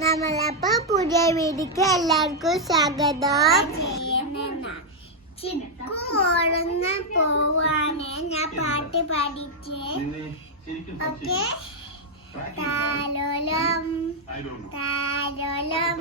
നമ്മളപ്പോ പുതിയ വീഡിയോക്ക് എല്ലാവർക്കും സ്വാഗതം. ചിക്കു ഓടുന്ന പോവാണ്. ഞാൻ പാട്ട് പാടിച്ച്. ഓക്കെ. താലോലം താലോലം